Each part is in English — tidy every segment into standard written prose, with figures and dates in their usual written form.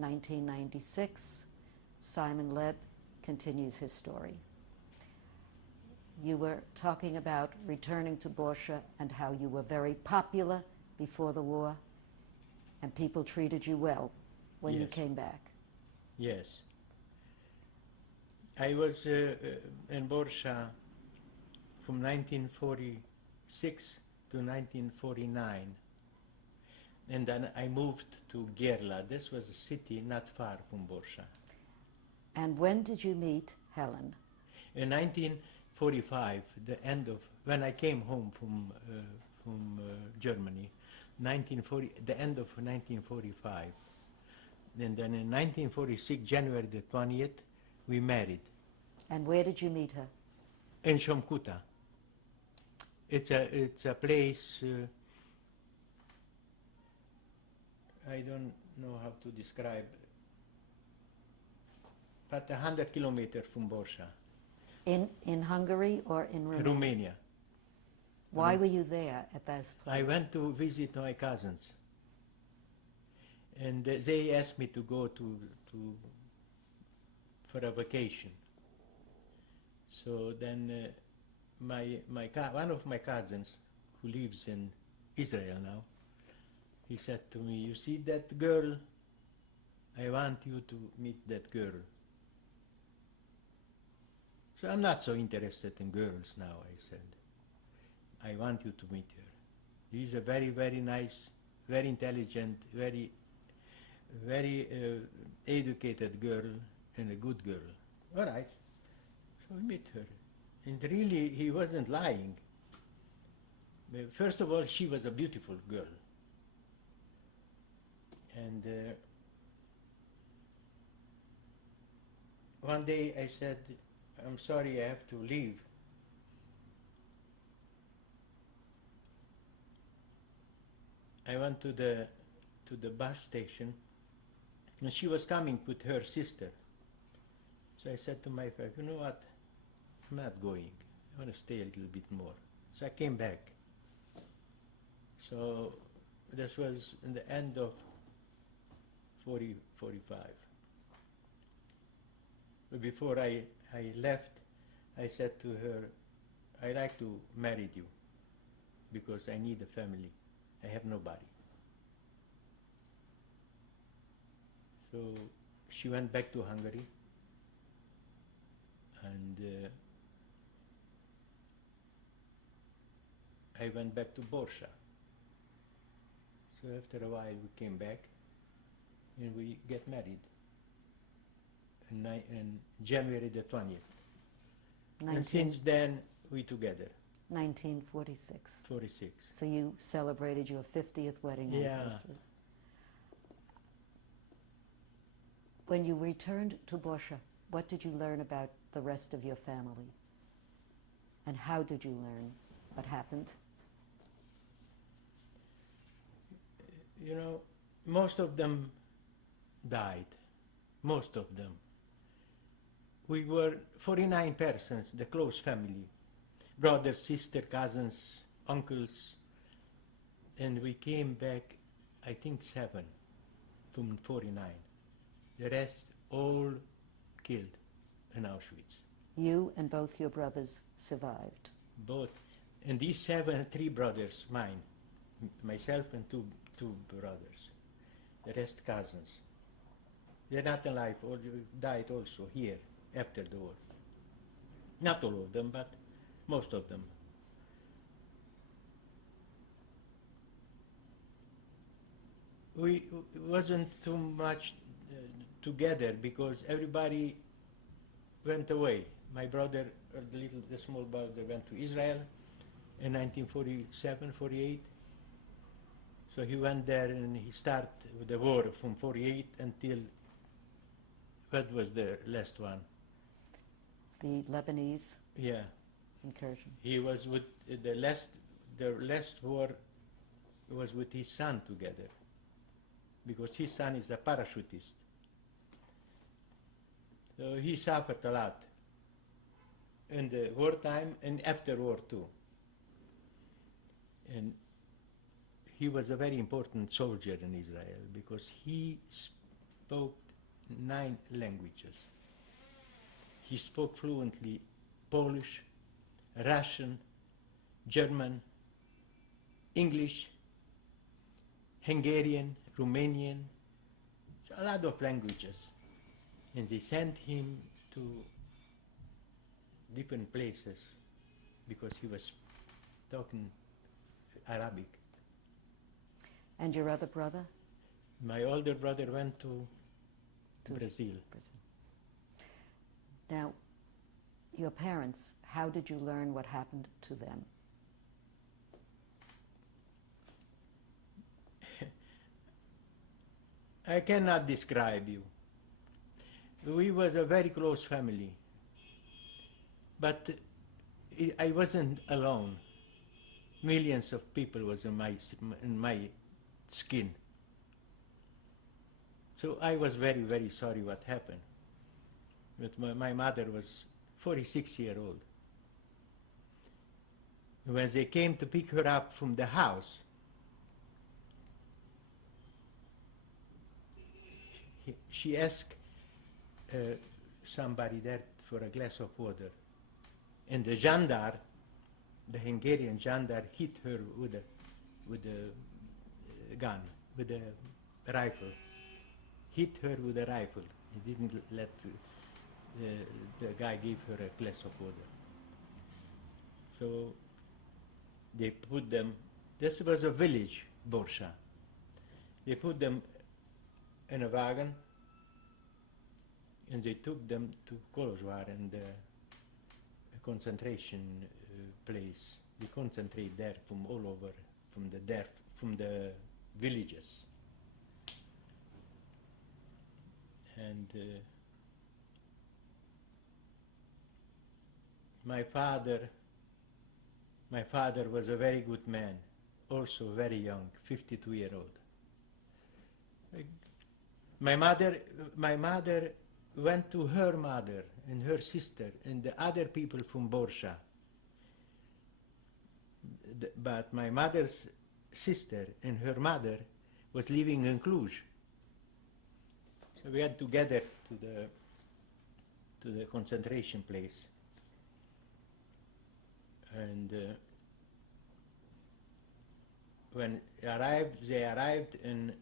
1996, Simon Leb continues his story. You were talking about returning to Borsha and how you were very popular before the war and people treated you well when you Yes. came back. Yes. I was in Borsha from 1946 to 1949. And then I moved to Gerla. This was a city not far from Borsha. And when did you meet Helen? In 1945, the end of when I came home from Germany, 1940, the end of 1945, and then in 1946, January the 20th, we married And where did you meet her? in Shomkuta. It's a place. I don't know how to describe, but 100 kilometers from Borsha, In Hungary or in Romania? Romania. Why were you there at this place? I went to visit my cousins, and they asked me to go to for a vacation. So then one of my cousins, who lives in Israel now, he said to me, "You see that girl? I want you to meet that girl." So I'm not so interested in girls now, I said. I want you to meet her. She's a very, very nice, very intelligent, very, very educated girl and a good girl. All right. So I met her. And really, he wasn't lying. First of all, she was a beautiful girl. And one day I said, "I'm sorry, I have to leave." I went to the bus station, and she was coming with her sister. So I said to my wife, "You know what? I'm not going. I want to stay a little bit more." So I came back. So this was in the end of 45. But before I left, I said to her, "I like to marry you because I need a family. I have nobody." So she went back to Hungary, and I went back to Borsha. So after a while we came back and we get married in January the 20th. And since then we together. 1946. 46. So you celebrated your 50th wedding anniversary. When you returned to Borsha, what did you learn about the rest of your family? And how did you learn what happened? You know, most of them died. Most of them. We were 49 persons, the close family. Brothers, sisters, cousins, uncles. And we came back, I think 7 from 49. The rest all killed in Auschwitz. You and both your brothers survived. Both. And these 7, 3 brothers, mine, myself and two brothers. The rest cousins. They're not alive, or died also here after the war. Not all of them, but most of them. We wasn't too much together because everybody went away. My brother, the small brother, went to Israel in 1947, 48. So he went there and he started the war from 48 until, what was the last one? The Lebanese Yeah. incursion. He was with the last war was with his son together, because his son is a parachutist. So he suffered a lot in the wartime and after war too. And he was a very important soldier in Israel because he spoke 9 languages. He spoke fluently Polish, Russian, German, English, Hungarian, Romanian, a lot of languages. And they sent him to different places because he was talking Arabic. And your other brother? My older brother went to Brazil. Now, your parents, how did you learn what happened to them? I cannot describe you. We was a very close family, but I wasn't alone. Millions of people was in my skin. So I was very, very sorry what happened. But my mother was 46 years old. When they came to pick her up from the house, she asked somebody there for a glass of water. And the gendarme, the Hungarian gendarme, hit her with a gun, with a rifle. Hit her with a rifle. He didn't let the guy give her a glass of water. So they put them, this was a village, Borsha. They put them in a wagon and they took them to Kolozsvár and a concentration place. They concentrate there from all over, from the villages. And my father was a very good man, also very young, 52-year-old. My mother went to her mother and her sister and the other people from Borsha. But my mother's sister and her mother was living in Cluj. So we had to gather to the concentration place. And when they arrived in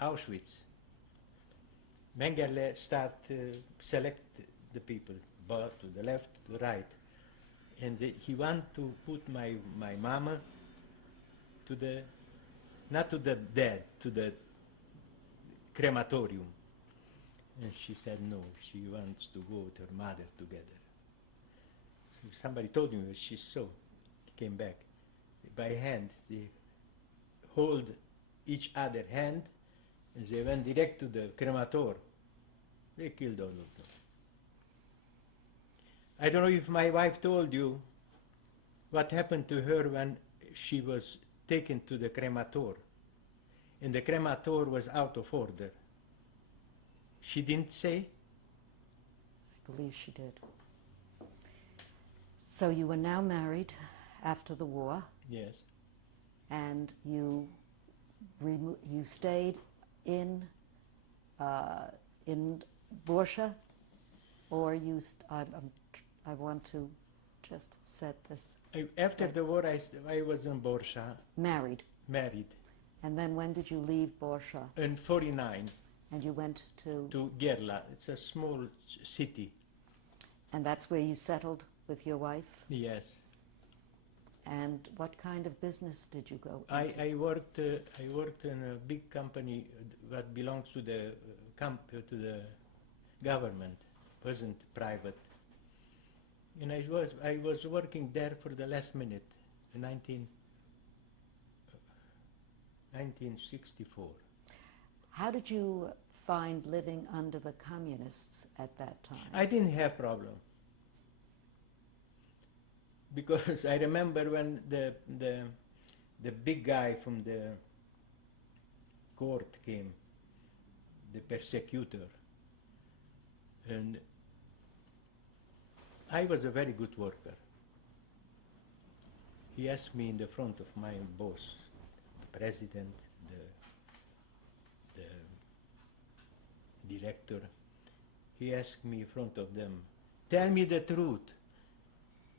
Auschwitz, Mengele started to select the people, but to the left, to the right. And he wanted to put my mama to the, not to the dead, to the crematorium. And she said no, she wants to go with her mother together. So somebody told me what she saw. Came back. By hand, they hold each other hand, and they went direct to the cremator. They killed all of them. I don't know if my wife told you what happened to her when she was taken to the cremator. And the cremator was out of order. She didn't say? I believe she did. So you were now married after the war. Yes. And you stayed in Borsha, or I want to just set this. After the war, I was in Borsha. Married. And then when did you leave Borsha? In 49. And you went to? To Gerla. It's a small city. And that's where you settled with your wife? Yes. And what kind of business did you go into? I worked in a big company that belongs to the government. Wasn't private. And I was working there for the last minute, in 1964. How did you find living under the communists at that time? I didn't have problem. Because I remember when the big guy from the court came, the persecutor, and I was a very good worker. He asked me in the front of my boss, the president, director, he asked me in front of them, tell me the truth.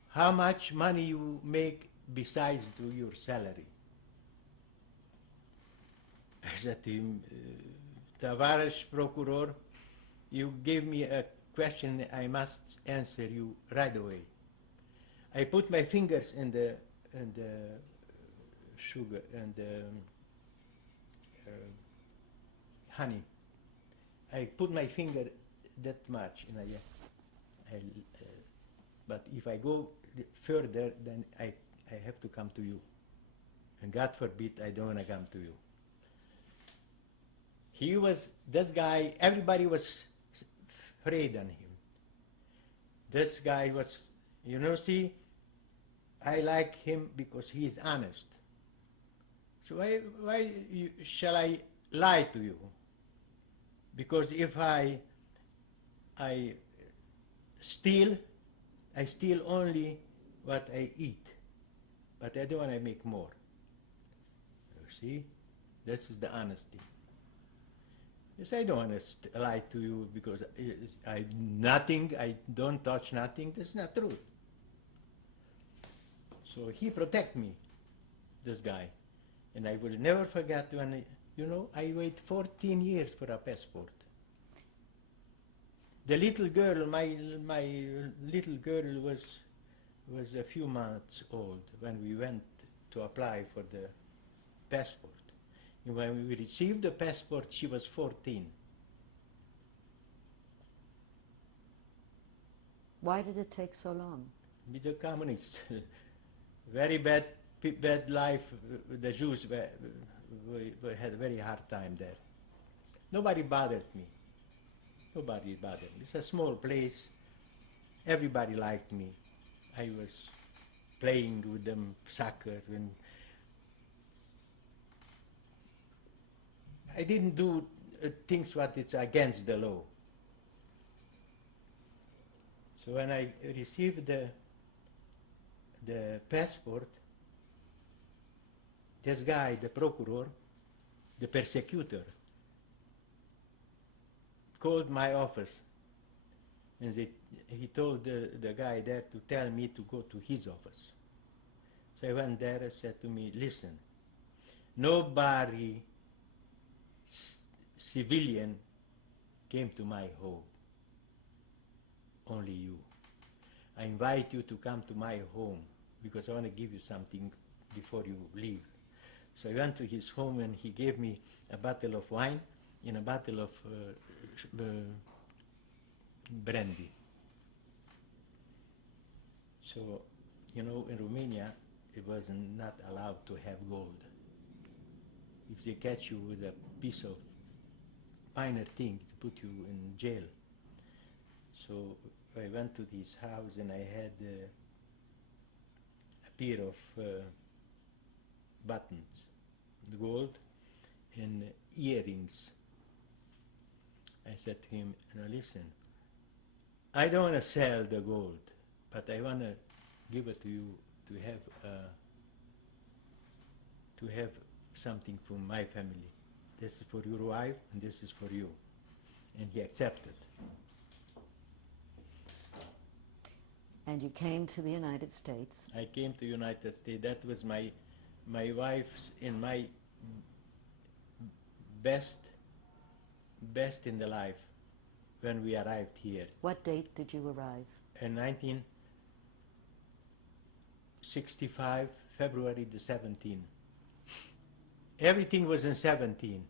How much money you make besides to your salary? I said to him, Tavares Procureur, you gave me a question I must answer you right away. I put my fingers in the sugar and the honey. I put my finger that much, and but if I go further, then I have to come to you. And God forbid, I don't want to come to you. He was, this guy, everybody was afraid on him. This guy was, you know, see, I like him because he is honest. So why shall I lie to you? Because if I steal, I steal only what I eat, but I don't want to make more. You see, this is the honesty. Yes, I don't want to lie to you because I don't touch nothing. That's not true. So he protect me, this guy, and I will never forget when I wait 14 years for a passport. The little girl, my little girl was a few months old when we went to apply for the passport. And when we received the passport, she was 14. Why did it take so long? With the communists, very bad life. The Jews had a very hard time there. Nobody bothered me. Nobody bothered me. It's a small place. Everybody liked me. I was playing with them soccer, and I didn't do things what it's against the law. So when I received the passport, this guy, the procureur, the persecutor, called my office, and he told the guy there to tell me to go to his office. So I went there and said to me, listen, nobody civilian came to my home, only you. I invite you to come to my home because I want to give you something before you leave. So I went to his home, and he gave me a bottle of wine and a bottle of brandy. So, in Romania, it was not allowed to have gold. If they catch you with a piece of finer thing, to put you in jail. So I went to this house, and I had a pair of buttons, gold, and earrings. I said to him, listen, I don't want to sell the gold, but I want to give it to you to have something for my family. This is for your wife, and this is for you. And he accepted. And you came to the United States. I came to the United States. That was my wife's and my best in the life when we arrived here. What date did you arrive? In 1965, February the 17th. Everything was in 17.